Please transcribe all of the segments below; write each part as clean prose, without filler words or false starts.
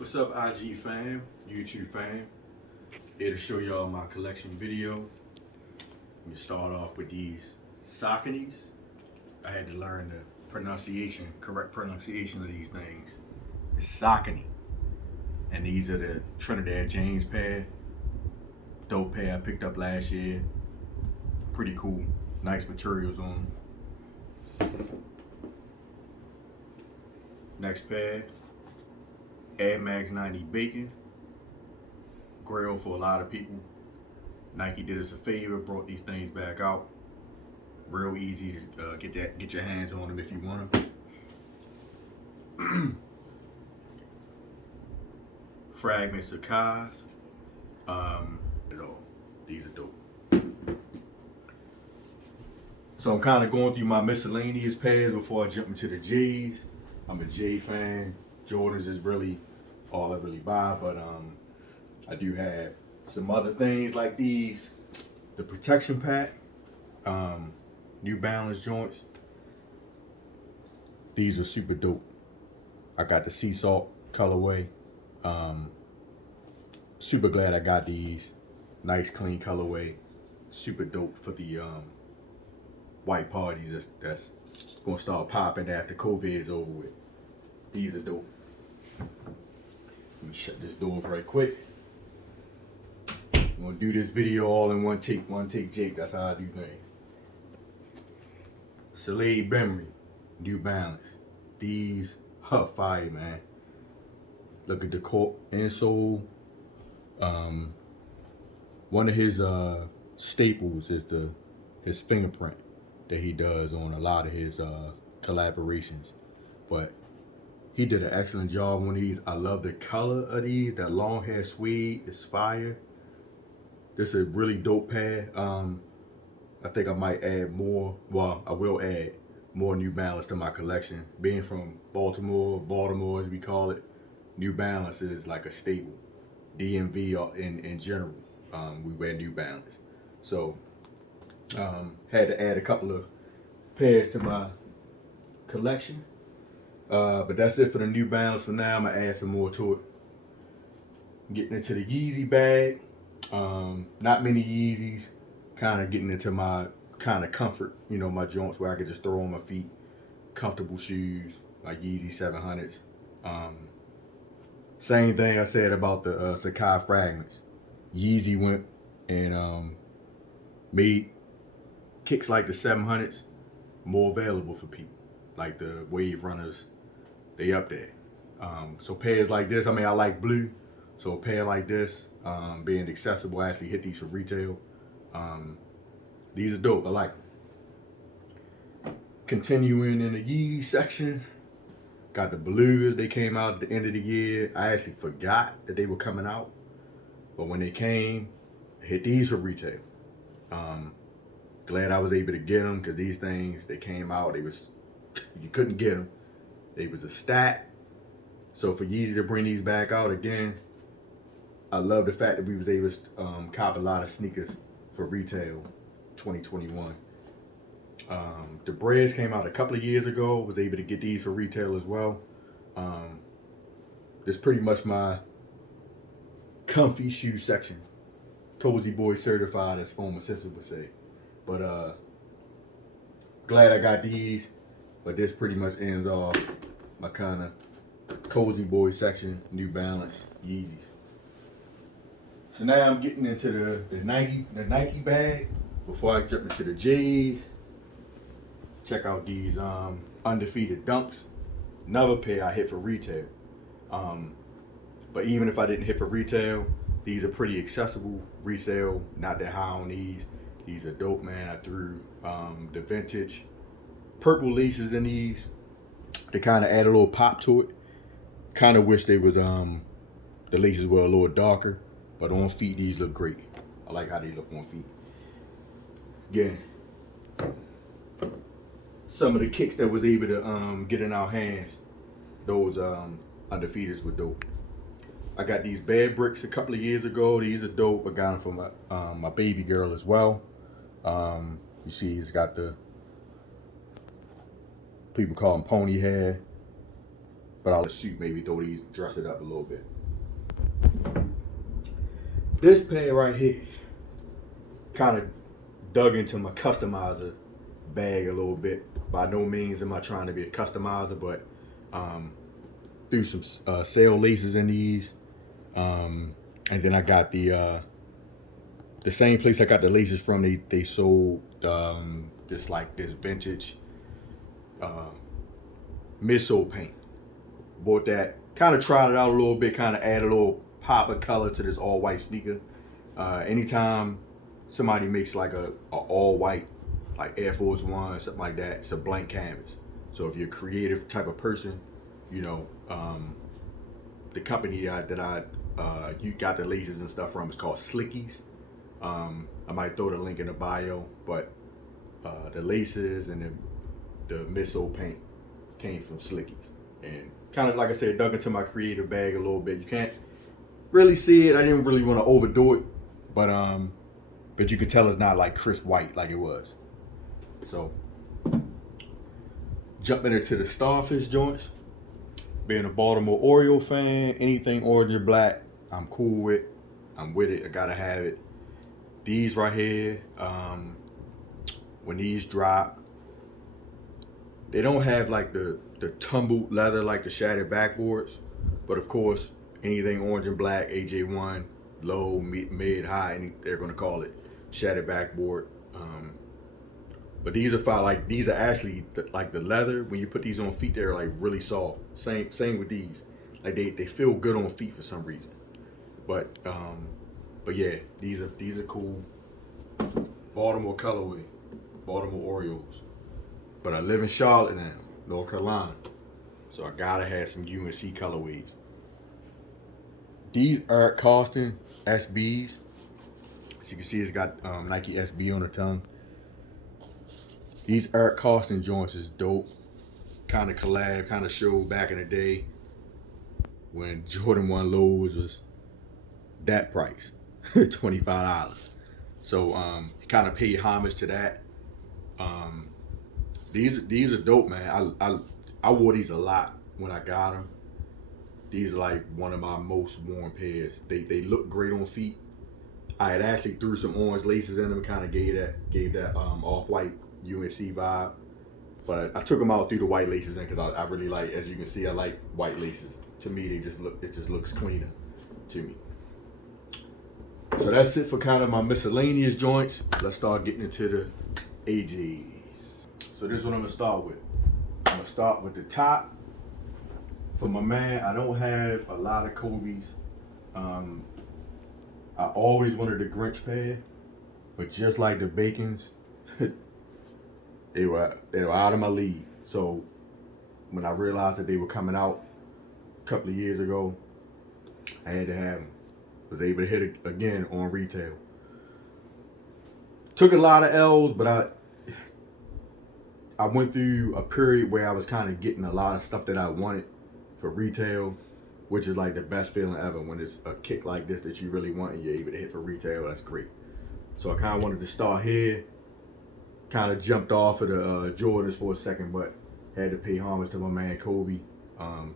What's up, IG fam, YouTube fam? Here to show y'all my collection video. Let me start off with these Sauconys. I had to learn the correct pronunciation of these things. It's Saucony. And these are the Trinidad James pair. Dope pair I picked up last year. Pretty cool. Nice materials on them. Next pair. Air Max 90 Bacon. Grail for a lot of people. Nike did us a favor, brought these things back out. Real easy to get your hands on them if you want them. Fragments of Kai's. These are dope. So I'm kind of going through my miscellaneous pairs before I jump into the J's. I'm a J fan. Jordans is really all I really buy, but I do have some other things like these. The protection pack, New Balance joints. These are super dope. I got the sea salt colorway. Super glad I got these. Nice clean colorway. Super dope for the white parties that's gonna start popping after COVID is over with. These are dope. Let me shut this door right quick. I'm gonna do this video all in one take Jake. That's how I do things. Soleil Memory, New Balance. These are fire, man. Look at the insole. One of his staples is his fingerprint that he does on a lot of his collaborations. But he did an excellent job on these. I love the color of these. That long hair suede is fire. This is a really dope pair. I think I might add more. Well, I will add more New Balance to my collection. Being from Baltimore as we call it, New Balance is like a staple. DMV in general, we wear New Balance. So had to add a couple of pairs to my collection. But that's it for the New Balance for now. I'm gonna add some more to it. Getting into the Yeezy bag. Not many Yeezys. Kind of getting into my kind of comfort, my joints where I could just throw on my feet. Comfortable shoes, like Yeezy 700s. Same thing I said about the Sakai Fragments. Yeezy went and made kicks like the 700s more available for people. Like the Wave Runners, they up there. So pairs like this, I like blue. So a pair like this, being accessible, I actually hit these for retail. These are dope, I like them. Continuing in the Yeezy section, got the Belugas. They came out at the end of the year. I actually forgot that they were coming out. But when they came, I hit these for retail. Glad I was able to get them because these things, they came out, you couldn't get them. They was a stat. So for Yeezy to bring these back out again, I love the fact that we was able to cop a lot of sneakers for retail 2021. The Breads came out a couple of years ago. Was able to get these for retail as well. This is pretty much my comfy shoe section. Cozy boy certified, as Former Simpson would say. But glad I got these. But this pretty much ends off my kind of cozy boy section. New Balance, Yeezys. So now I'm getting into the Nike bag. Before I jump into the J's, check out these undefeated Dunks. Another pair I hit for retail. But even if I didn't hit for retail, these are pretty accessible resale. Not that high on these. These are dope, man. I threw the vintage purple laces in these. They kind of add a little pop to it. Kind of wish they was the laces were a little darker. But on feet, these look great. I like how they look on feet. Again, some of the kicks that was able to get in our hands, those undefeateds were dope. I got these Bad Bricks a couple of years ago. These are dope. I got them for my baby girl as well. You see, it's got the, people call them pony hair. but I'll shoot, maybe throw these, dress it up a little bit. This pair right here kind of dug into my customizer bag a little bit. By no means am I trying to be a customizer, but threw some sail laces in these, and then I got the same place I got the laces from. They sold this vintage midsole paint. Bought that, kind of tried it out a little bit, kind of add a little pop of color to this all white sneaker. Anytime somebody makes like a all white, like Air Force One, something like that, it's a blank canvas. So if you're a creative type of person, you know, the company that you got the laces and stuff from is called Slickies. I might throw the link in the bio, but the laces and the midsole paint came from Slickies. And kind of, like I said, dug into my creative bag a little bit. You can't really see it. I didn't really want to overdo it, but you could tell it's not like crisp white like it was. So jumping into the Starfish joints. Being a Baltimore Oriole fan, anything orange or black, I'm cool with. I'm with it. I gotta have it. These right here, when these drop, they don't have like the tumbled leather like the shattered backboards, but of course, anything orange and black, AJ1, low, mid, high, they're gonna call it shattered backboard. But these are fine. Like these are actually like the leather. When you put these on feet, they're like really soft. Same with these. Like they feel good on feet for some reason. But yeah, these are cool. Baltimore colorway, Baltimore Orioles. But I live in Charlotte now, North Carolina, so I gotta have some UNC colorways. These Eric Costin SBs. As you can see, it's got Nike SB on the tongue. These Eric Costin joints is dope. Kind of collab, kind of show back in the day when Jordan 1 lows was that price, $25. So kind of paid homage to that. These are dope, man. I wore these a lot when I got them. These are like one of my most worn pairs. They look great on feet. I had actually threw some orange laces in them, kind of gave that off-white UNC vibe. But I took them out, threw the white laces in because I really like, as you can see, I like white laces. To me, it just looks cleaner to me. So that's it for kind of my miscellaneous joints. Let's start getting into the AJs. So this is what I'm gonna start with. I'm gonna start with the top. For my man, I don't have a lot of Kobe's. I always wanted the Grinch pair, but just like the Bacons, they were out of my league. So when I realized that they were coming out a couple of years ago, I had to have them. Was able to hit it again on retail. Took a lot of L's, but I went through a period where I was kind of getting a lot of stuff that I wanted for retail, which is like the best feeling ever when it's a kick like this that you really want and you're able to hit for retail. That's great. So I kind of wanted to start here. Kind of jumped off of the Jordans for a second, but had to pay homage to my man Kobe,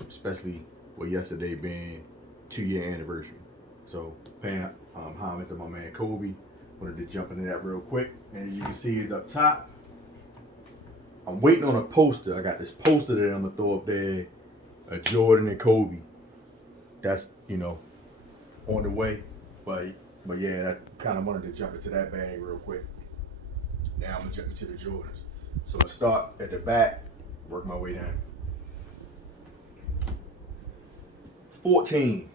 especially with yesterday being 2-year anniversary. So paying homage to my man Kobe. Wanted to jump into that real quick. And as you can see, it's up top. I'm waiting on a poster. I got this poster that I'm gonna throw up there, a Jordan and Kobe. That's, on the way. But yeah, I kind of wanted to jump into that bag real quick. Now I'm gonna jump into the Jordans. So I start at the back, work my way down. 14.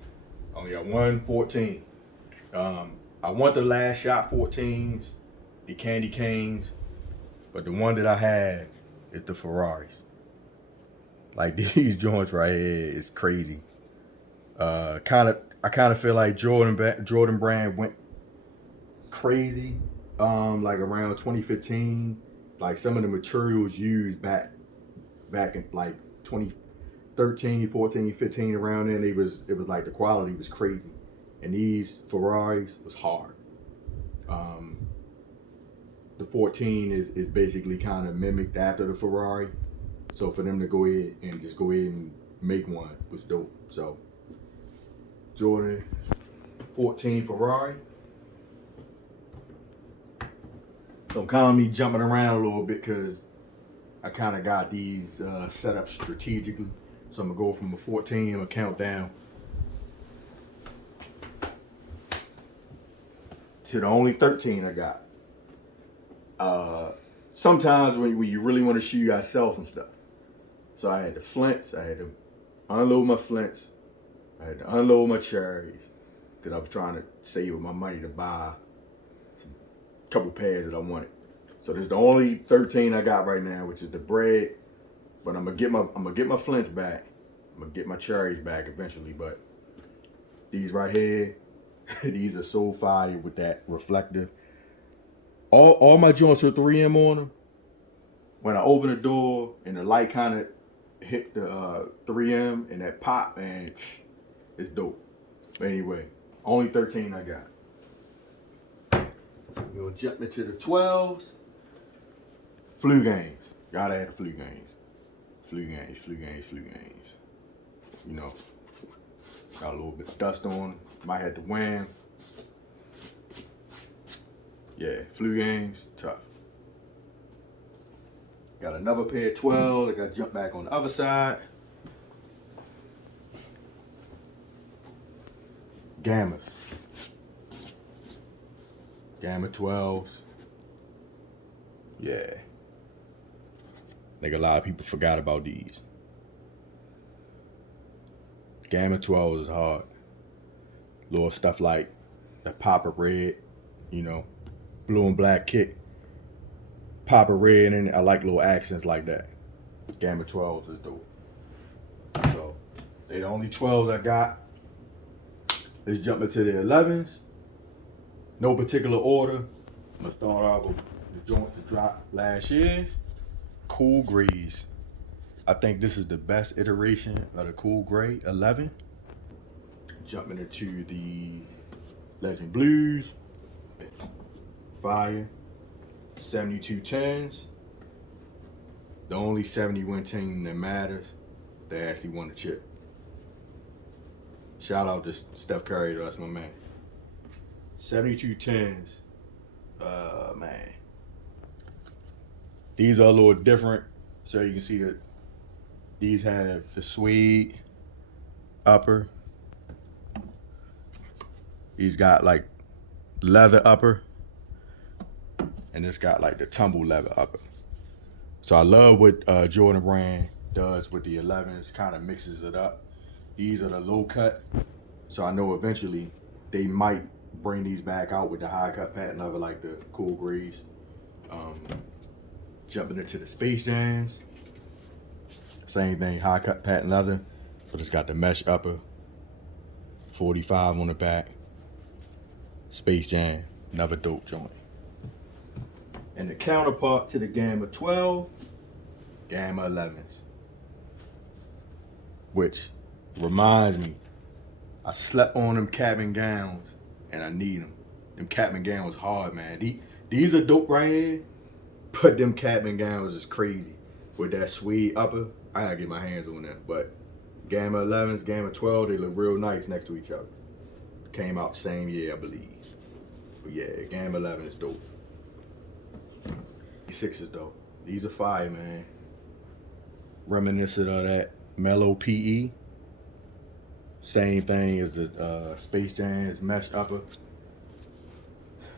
Only got one 14. I want the last shot 14s, the candy canes, but the one that I have is the Ferraris. Like these joints right here is crazy. I kind of feel like Jordan brand went crazy, like around 2015. Like some of the materials used back in like 2013, 14, 15, around then, it was like the quality was crazy. And these Ferraris was hard. The 14 is basically kind of mimicked after the Ferrari. So for them to go ahead and make one was dope. So Jordan 14 Ferrari. So kind of me jumping around a little bit because I kind of got these set up strategically. So I'm gonna go from a 14, I'm gonna count down to the only 13 I got. Sometimes when you really want to shoot yourself and stuff. So I had the flints, I had to unload my flints, I had to unload my cherries, because I was trying to save my money to buy a couple pairs that I wanted. So there's the only 13 I got right now, which is the bread. But I'm gonna get my flints back. I'm gonna get my cherries back eventually. But these right here, these are so fire with that reflective. All my joints are 3M on them. When I open the door and the light kind of hit the 3M and that pop, and it's dope. But anyway, only 13 I got. So we'll jump into the 12s. Flu games. Gotta have the flu games. Flu games. You know, got a little bit of dust on them. Might have to wham. Yeah, flu games, tough. Got another pair of 12. I got to jump back on the other side. Gammas. Gamma 12s. Yeah. I think a lot of people forgot about these. Gamma 12s is hard. Little stuff like the pop of red, you know, blue and black kick. Pop of red, and I like little accents like that. Gamma 12s is dope. So they the only 12s I got. Let's jump into the 11s. No particular order. I'm gonna start off with the joint that dropped last year. Cool Grays. I think this is the best iteration of the Cool Gray 11. Jumping into the Legend Blues. Fire. 7210s. The only 71 team that matters, they actually won the chip. Shout out to Steph Curry, that's my man. 7210s, man. These are a little different. So you can see that these have the suede upper. These got like leather upper. And this got like the tumble leather upper. So I love what Jordan Brand does with the 11s, kind of mixes it up. These are the low cut. So I know eventually they might bring these back out with the high cut patent leather like the Cool Grays. Jumping into the Space Jams. Same thing, high cut patent leather, but it's got the mesh upper. 45 on the back. Space Jam, another dope joint. And the counterpart to the Gamma 12, Gamma 11s. Which reminds me, I slept on them cabin gowns and I need them. Them cabin gowns hard, man. These are dope right here, but them cabin gowns is crazy. With that suede upper, I gotta get my hands on them. But Gamma 11s, Gamma 12, they look real nice next to each other. Came out the same year, I believe. But yeah, Gamma 11 is dope. These 6s though, these are fire, man. Reminiscent of that Mellow PE. Same thing as the Space Jams mesh upper.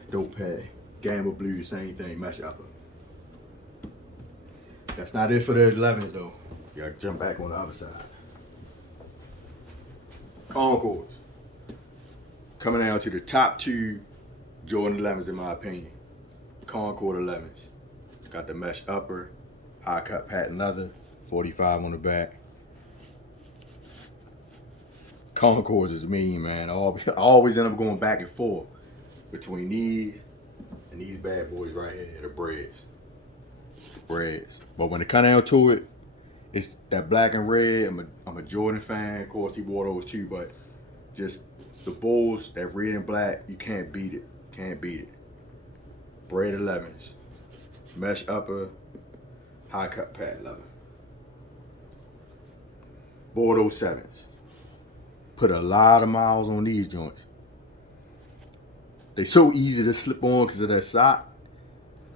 Dope pair. Gamma Blue, same thing, mesh upper. That's not it for the 11s though. You gotta jump back on the other side. Concords. Coming down to the top 2 Jordan 11s in my opinion. Concord 11s. Got the mesh upper, high cut patent leather, 45 on the back. Concords is mean, man. I always end up going back and forth between these and these bad boys right here, the Breads. But when it come down to it, it's that black and red. I'm a Jordan fan. Of course, he wore those too, but just the Bulls, that red and black, you can't beat it. Bread 11s. Mesh upper, high cut patent leather. Bordeaux 7s. Put a lot of miles on these joints. They so easy to slip on because of that sock.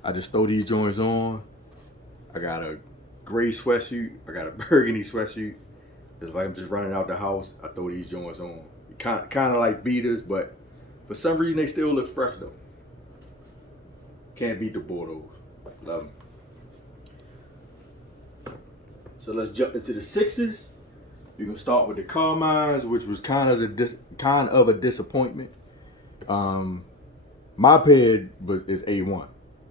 I just throw these joints on. I got a gray sweatsuit. I got a burgundy sweatsuit. It's like I'm just running out the house. I throw these joints on. Kind of like beaters, but for some reason they still look fresh though. Can't beat the Bordeaux. Love them. So let's jump into the 6s. We're gonna start with the Carmines, which was kind of a disappointment. My pair is A1,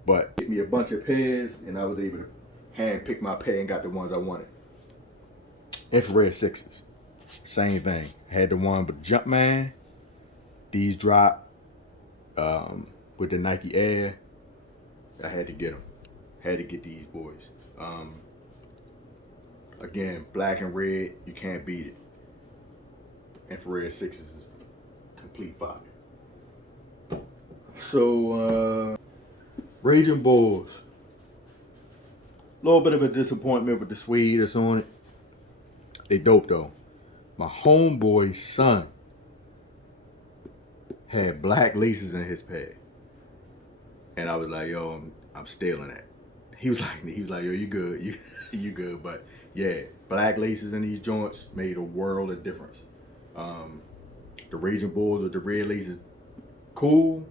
but get me a bunch of pairs, and I was able to hand pick my pair and got the ones I wanted. Infrared 6s, same thing. I had the one with Jumpman. These drop with the Nike Air. I had to get them. Had to get these boys. Again, black and red, you can't beat it. Infrared 6s is complete fire. So, Raging Bulls. A little bit of a disappointment with the suede that's on it. They dope though. My homeboy's son had black laces in his pair. And I was like, yo, I'm stealing that. He was like, yo, you good, you good. But yeah, black laces in these joints made a world of difference. The Raging Bulls with the red laces, cool.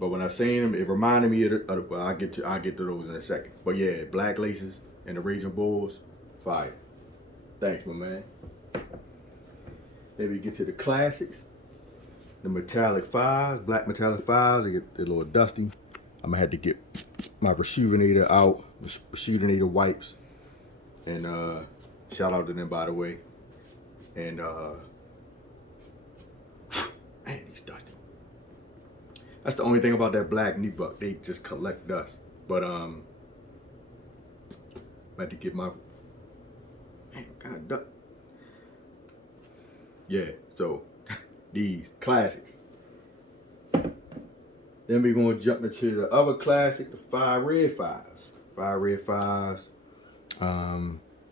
But when I seen them, it reminded me of well, I'll get to those in a second. But yeah, black laces and the Raging Bulls, fire. Thanks, my man. Then we get to the classics. The metallic 5s, black metallic 5s, they get a little dusty. I'm gonna have to get my Rejuvenator out, Rejuvenator wipes. And shout out to them, by the way. And man, these dusty. That's the only thing about that black nubuck. They just collect dust. But I had to get my God. Yeah, so these classics. Then we're gonna jump into the other classic, the 5 red 5s. 5 red 5s.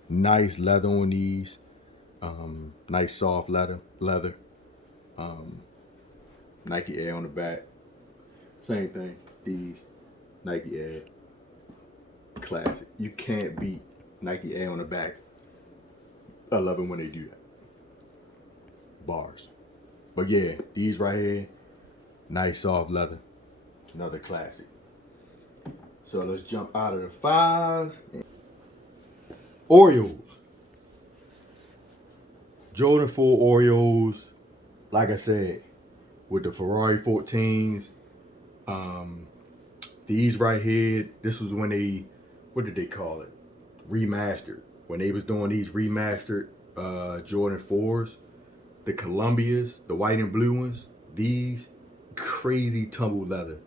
Nice leather on these. Nice soft leather. Nike Air on the back. Same thing. These Nike Air. Classic. You can't beat Nike Air on the back. I love it when they do that. Bars. But yeah, these right here, nice soft leather. Another classic. So let's jump out of the 5s. Oreos. Jordan 4 Oreos. Like I said, with the Ferrari 14s. These right here, this was when they, what did they call it? Remastered. When they was doing these remastered Jordan 4s, the Columbias, the white and blue ones, these crazy tumbled leather.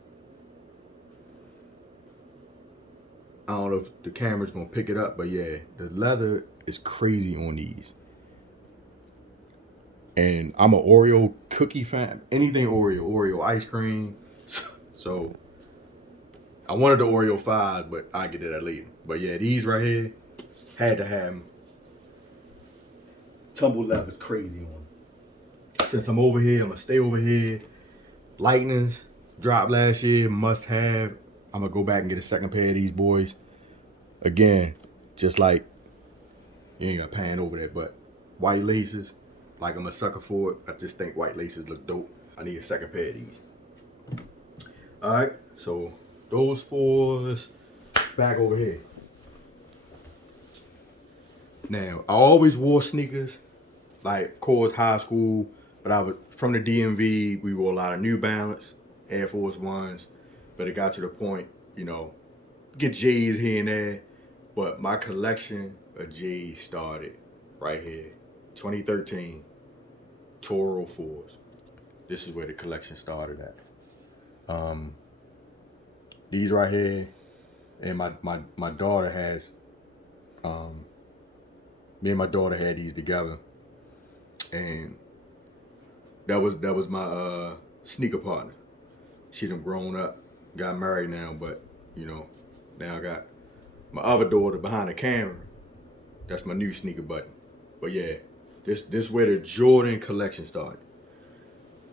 I don't know if the camera's gonna pick it up, but yeah, the leather is crazy on these. And I'm an Oreo cookie fan. Anything Oreo ice cream. So I wanted the Oreo 5, but I'll get to that later. But yeah, these right here, had to have them. Tumbled leather is crazy on them. Since I'm over here, I'm gonna stay over here. Lightnings dropped last year, must have. I'm gonna go back and get a second pair of these boys. Again, just like, you ain't got pan over that, but white laces, like I'm a sucker for it. I just think white laces look dope. I need a second pair of these. All right, so those 4s, back over here. Now, I always wore sneakers, like, of course, high school, but I was from the DMV, we wore a lot of New Balance, Air Force Ones, but it got to the point, you know, get J's here and there, but my collection of J's started right here, 2013, Toro 4s. This is where the collection started at. These right here, and my daughter has, me and my daughter had these together, and that was my sneaker partner. She done grown up, got married now, but you know, now I got my other daughter behind the camera. That's my new sneaker buddy. But yeah, this where the Jordan collection started.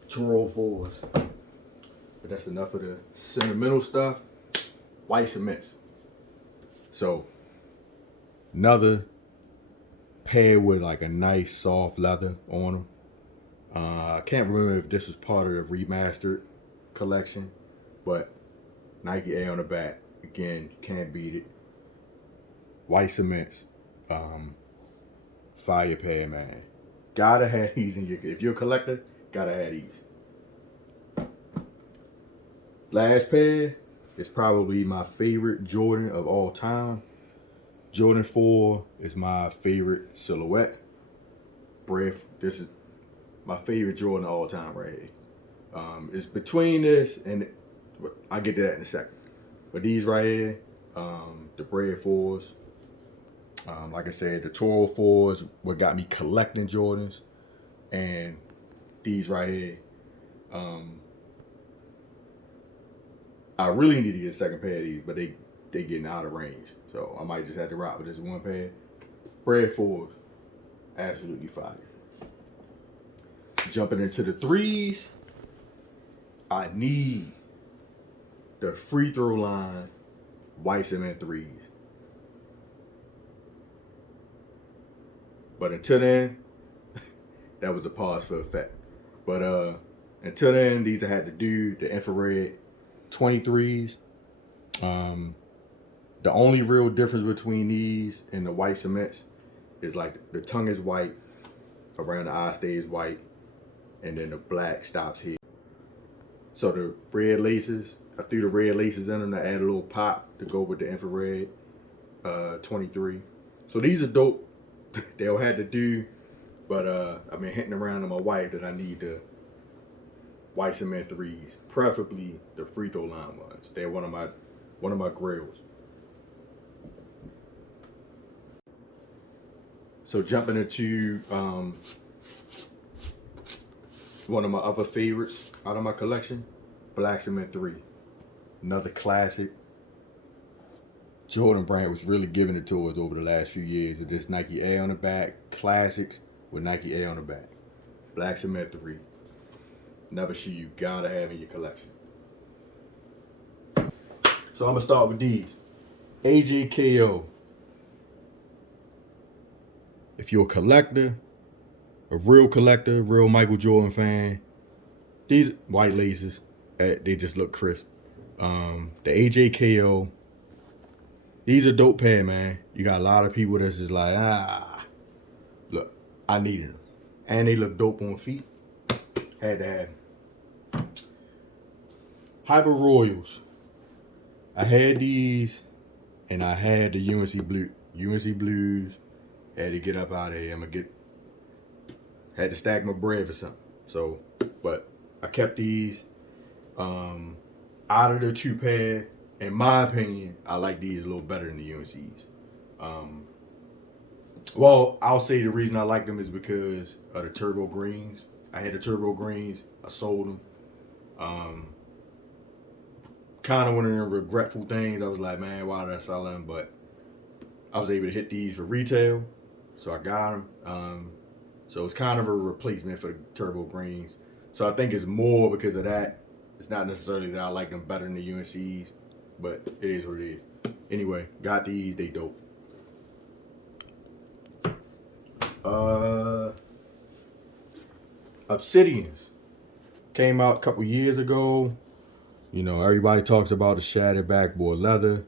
204s. But that's enough of the sentimental stuff. White cements. So another pair with like a nice soft leather on them. I can't remember if this was part of the remastered collection, but Nike Air on the back. Again, can't beat it. White cements. Fire pair, man. Gotta have these in your, if you're a collector, gotta have these. Last pair is probably my favorite Jordan of all time. Jordan 4 is my favorite silhouette. This is my favorite Jordan of all time right here. It's between this and I'll get to that in a second. But these right here, the Bread 4s, like I said, the Toro 4s, what got me collecting Jordans. And these right here, I really need to get a second pair of these, but they getting out of range. So I might just have to rock with this one pair. Bread 4s, absolutely fire. Jumping into the 3s, I need the free throw line white cement 3s. But until then, that was a pause for effect. But until then, these I had to do the infrared 23s. The only real difference between these and the white cements is like the tongue is white, around the eye stays white, and then the black stops here. So the red laces, I threw the red laces in them to add a little pop to go with the infrared 23. So these are dope. They'll have to do, but I've been hinting around to my wife that I need the white cement 3s, preferably the free throw line ones. They're one of my grails. So jumping into one of my other favorites out of my collection, Black Cement 3. Another classic. Jordan Brand was really giving it to us over the last few years with this Nike Air on the back. Classics with Nike Air on the back. Black Cement 3. Another shoe you gotta have in your collection. So I'm gonna start with these. AJKO. If you're a collector, a real Michael Jordan fan, these white laces, they just look crisp. The AJKO, these are dope pair, man. You got a lot of people that's just like, look, I needed them. And they look dope on feet. Had to have them. Hyper Royals. I had these, and I had the UNC Blues. Had to get up out of here. Had to stack my bread for something. So, but I kept these. Out of the two pair, in my opinion, I like these a little better than the UNCs. Well, I'll say the reason I like them is because of the turbo greens. I had the turbo greens. I sold them. Kind of one of them regretful things. I was like, man, why did I sell them? But I was able to hit these for retail, so I got them. So it's kind of a replacement for the turbo greens. So I think it's more because of that. It's not necessarily that I like them better than the UNCs, but it is what it is. Anyway, got these. They dope. Obsidians came out a couple years ago. You know, everybody talks about the shattered backboard leather.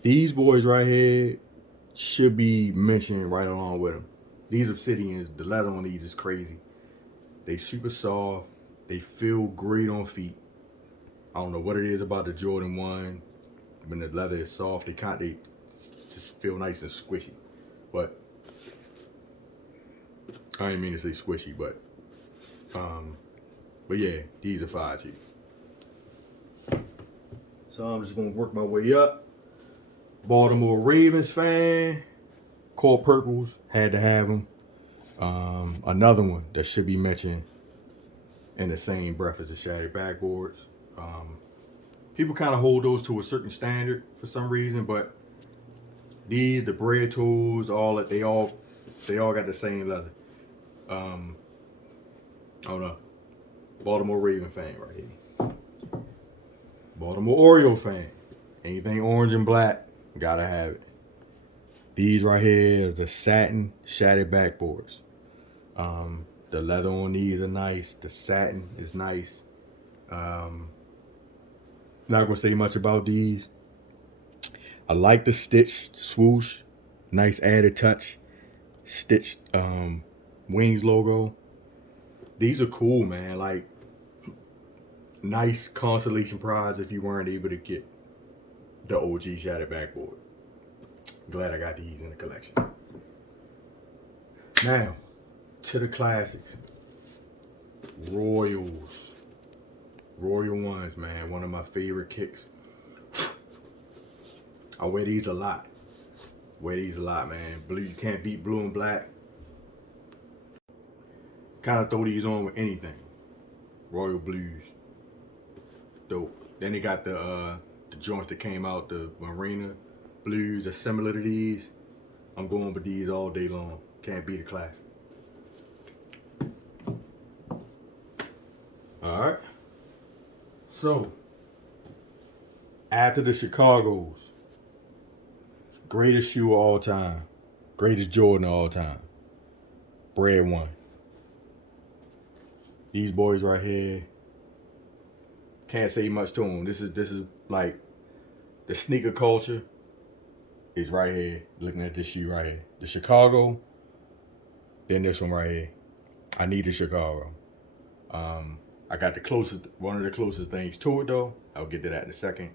These boys right here should be mentioned right along with them. These Obsidians, the leather on these is crazy. They super soft. They feel great on feet. I don't know what it is about the Jordan 1. When the leather is soft, they just feel nice and squishy. But I didn't mean to say squishy, but yeah, these are fire cheap. So I'm just gonna work my way up. Baltimore Ravens fan. Core purples, had to have them. Another one that should be mentioned in the same breath as the shattered backboards. People kind of hold those to a certain standard for some reason, but These, the bread tools, they all got the same leather. I don't know. Baltimore Raven fan right here. Baltimore Oriole fan. Anything orange and black, gotta have it. These right here is the satin shattered backboards. The leather on these are nice. The satin is nice. Not gonna say much about these. I like the stitched swoosh. Nice added touch. Stitched wings logo. These are cool, man. Like, nice consolation prize if you weren't able to get the OG shattered backboard. Glad I got these in the collection. Now, to the classics. Royals. Royal ones, man. One of my favorite kicks. I wear these a lot. Man. Blue, you can't beat blue and black. Kind of throw these on with anything. Royal blues. Dope. Then they got the joints that came out, the Marina blues, are similar to these. I'm going with these all day long. Can't beat a classic. Alright. So, after the Chicago's, greatest shoe of all time, greatest Jordan of all time, Bread One. These boys right here, can't say much to them. This is like, the sneaker culture is right here. Looking at this shoe right here, the Chicago. Then this one right here. I need the Chicago. I got one of the closest things to it though. I'll get to that in a second.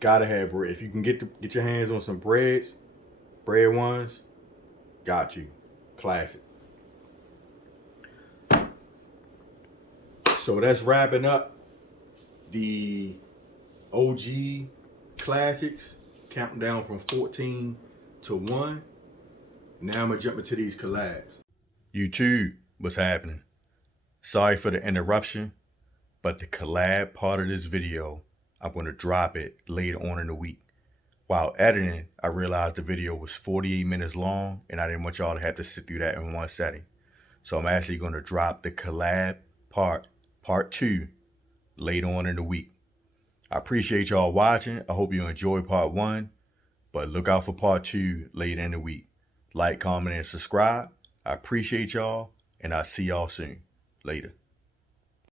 Gotta have bread. If you can get your hands on some bread ones, got you. Classic. So that's wrapping up the OG classics, counting down from 14 to 1. Now I'm gonna jump into these collabs. YouTube, what's happening? Sorry for the interruption, but the collab part of this video, I'm gonna drop it later on in the week. While editing, I realized the video was 48 minutes long and I didn't want y'all to have to sit through that in one setting. So I'm actually gonna drop the collab part 2, later on in the week. I appreciate y'all watching. I hope you enjoyed part 1, but look out for part 2 later in the week. Like, comment, and subscribe. I appreciate y'all, and I'll see y'all soon. Later.